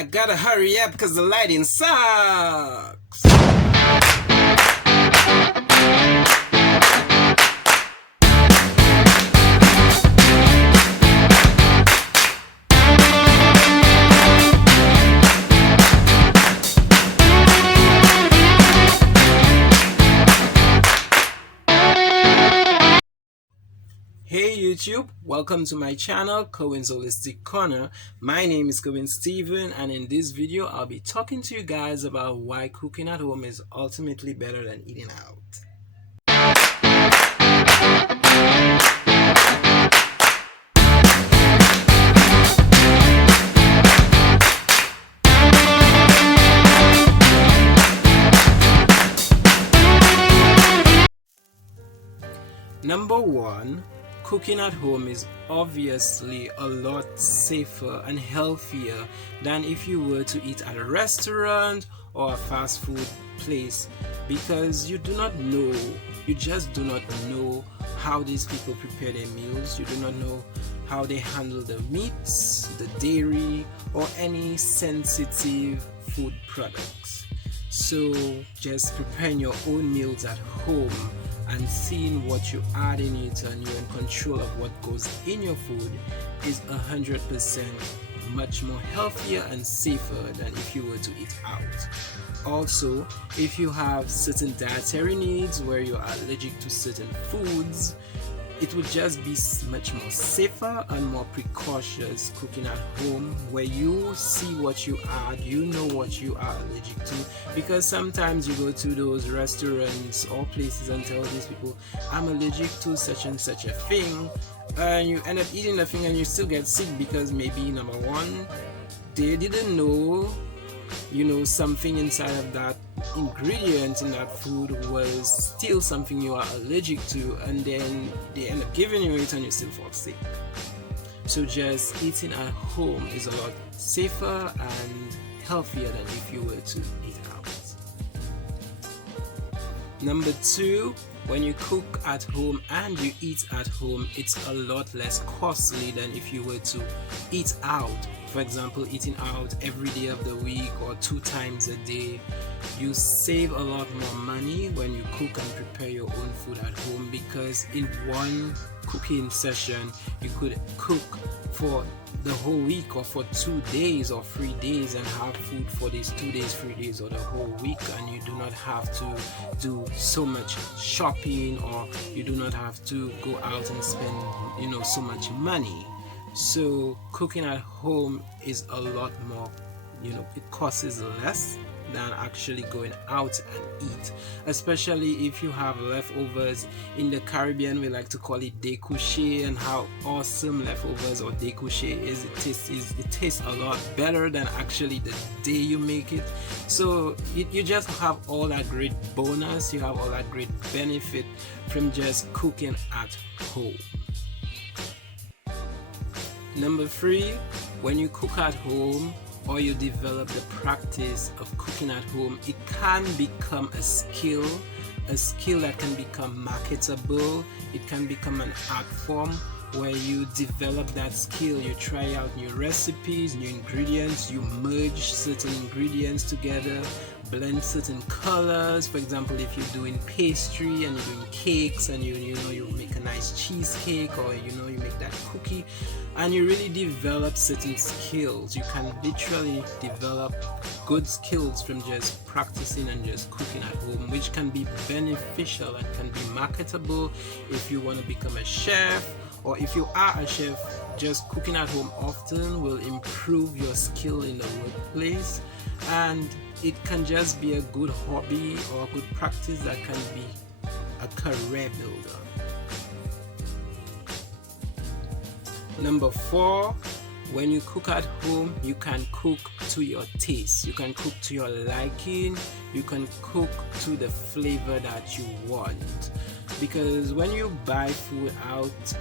I gotta hurry up because the lighting sucks. Hey YouTube, welcome to my channel, Cohen's Holistic Corner. My name is Cohen Steven, and in this video I'll be talking to you guys about why cooking at home is ultimately better than eating out. Number one, cooking at home is obviously a lot safer and healthier than if you were to eat at a restaurant or a fast food place, because you just do not know how these people prepare their meals. You do not know how they handle the meats, the dairy, or any sensitive food products. So just preparing your own meals at home and seeing what you add in it, and you're in control of what goes in your food, is 100% much more healthier and safer than if you were to eat out. Also, if you have certain dietary needs where you're allergic to certain foods, it would just be much more safer and more precautious cooking at home, where you see what you add, you know what you are allergic to. Because sometimes you go to those restaurants or places and tell these people, I'm allergic to such and such a thing, and you end up eating the thing and you still get sick because maybe, number one, they didn't know something inside of that ingredient in that food was still something you are allergic to, and then they end up giving you it and you still fall sick. So just eating at home is a lot safer and healthier than if you were to eat out. Number two, when you cook at home and you eat at home, it's a lot less costly than if you were to eat out. For example, eating out every day of the week or 2 times a day. You save a lot more money when you cook and prepare your own food at home, because in one cooking session you could cook for the whole week or for 2 days or 3 days and have food for these 2 days, 3 days, or the whole week, and you do not have to do so much shopping, or you do not have to go out and spend so much money. So cooking at home is a lot more, it costs less than actually going out and eat, especially if you have leftovers. In the Caribbean we like to call it découché, and how awesome leftovers or découché is. It tastes a lot better than actually the day you make it. So you just have all that great bonus, you have all that great benefit from just cooking at home. Number 3, when you cook at home or you develop the practice of cooking at home, it can become a skill that can become marketable. It can become an art form where you develop that skill. You try out new recipes, new ingredients, you merge certain ingredients together, blend certain colors. For example, if you're doing pastry and you're doing cakes, and you make a nice cheesecake, or you make that cookie, and you really develop certain skills. You can literally develop good skills from just practicing and just cooking at home, which can be beneficial and can be marketable if you want to become a chef, or if you are a chef. Just cooking at home often will improve your skill in the workplace, and it can just be a good hobby or a good practice that can be a career builder. Number 4, when you cook at home, you can cook to your taste, you can cook to your liking, you can cook to the flavor that you want. Because when you buy food out,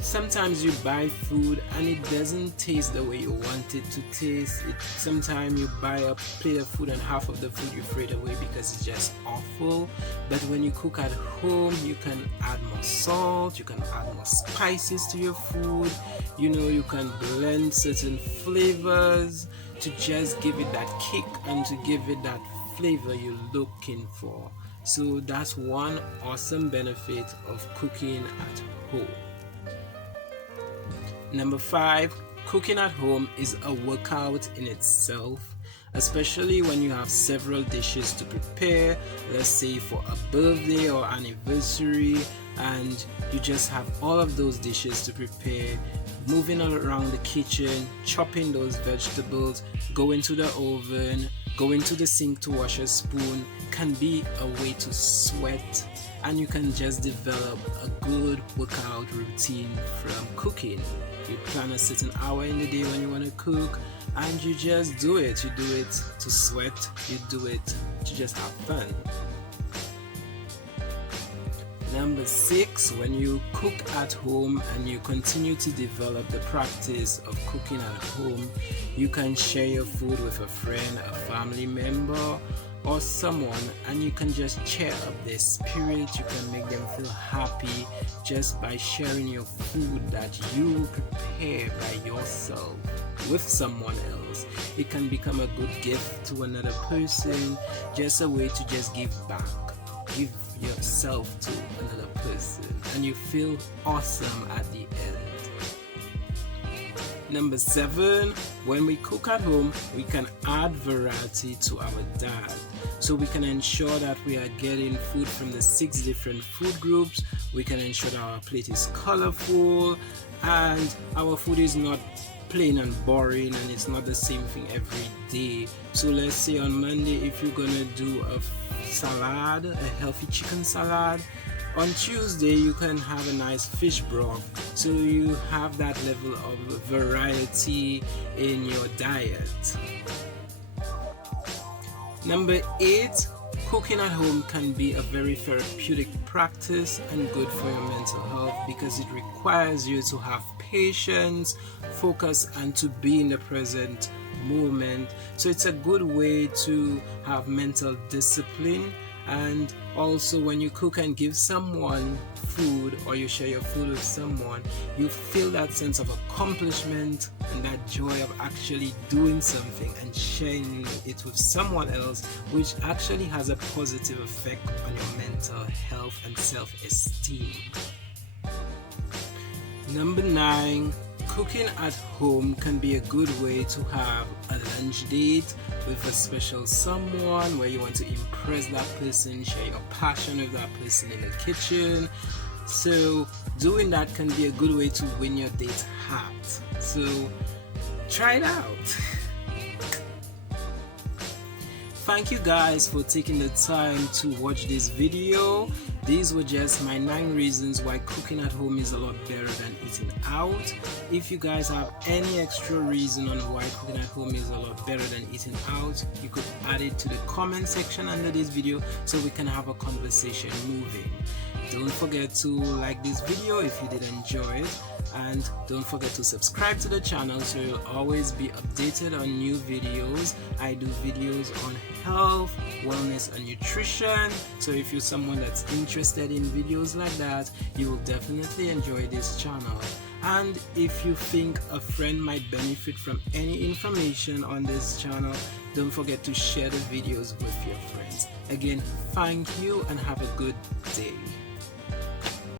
sometimes you buy food and it doesn't taste the way you want it to taste. Sometimes you buy a plate of food and half of the food you throw it away because it's just awful. But when you cook at home, you can add more salt, you can add more spices to your food, you can blend certain flavors to just give it that kick and to give it that flavor you're looking for. So that's one awesome benefit of cooking at home. Number 5, cooking at home is a workout in itself, especially when you have several dishes to prepare, let's say for a birthday or anniversary, and you just have all of those dishes to prepare. Moving around the kitchen, chopping those vegetables, going to the oven, going to the sink to wash a spoon can be a way to sweat, and you can just develop a good workout routine from cooking. You plan a certain hour in the day when you want to cook, and you just do it. You do it to sweat, you do it to just have fun. Number 6, when you cook at home and you continue to develop the practice of cooking at home, you can share your food with a friend, a family member, or someone, and you can just cheer up their spirit. You can make them feel happy just by sharing your food that you prepare by yourself with someone else. It can become a good gift to another person, just a way to just give back. Give yourself to another person, and you feel awesome at the end. Number 7, when we cook at home, we can add variety to our diet. So we can ensure that we are getting food from the 6 different food groups. We can ensure that our plate is colorful and our food is not plain and boring, and it's not the same thing every day. So let's say on Monday, if you're gonna do a salad, a healthy chicken salad, on Tuesday you can have a nice fish broth, so you have that level of variety in your diet. Number 8, cooking at home can be a very therapeutic practice and good for your mental health because it requires you to have patience, focus, and to be in the present moment. So it's a good way to have mental discipline. And also, when you cook and give someone food, or you share your food with someone, you feel that sense of accomplishment and that joy of actually doing something and sharing it with someone else, which actually has a positive effect on your mental health and self-esteem. Number 9, cooking at home can be a good way to have a lunch date with a special someone where you want to impress that person, share your passion with that person in the kitchen. So doing that can be a good way to win your date's heart. So try it out. Thank you guys for taking the time to watch this video. These were just my 9 reasons why cooking at home is a lot better than eating out. If you guys have any extra reason on why cooking at home is a lot better than eating out, you could add it to the comment section under this video so we can have a conversation moving. Don't forget to like this video if you did enjoy it, and don't forget to subscribe to the channel so you'll always be updated on new videos. I do videos on health, wellness, and nutrition, so if you're someone that's interested in videos like that, you will definitely enjoy this channel. And if you think a friend might benefit from any information on this channel, don't forget to share the videos with your friends. Again, thank you and have a good day.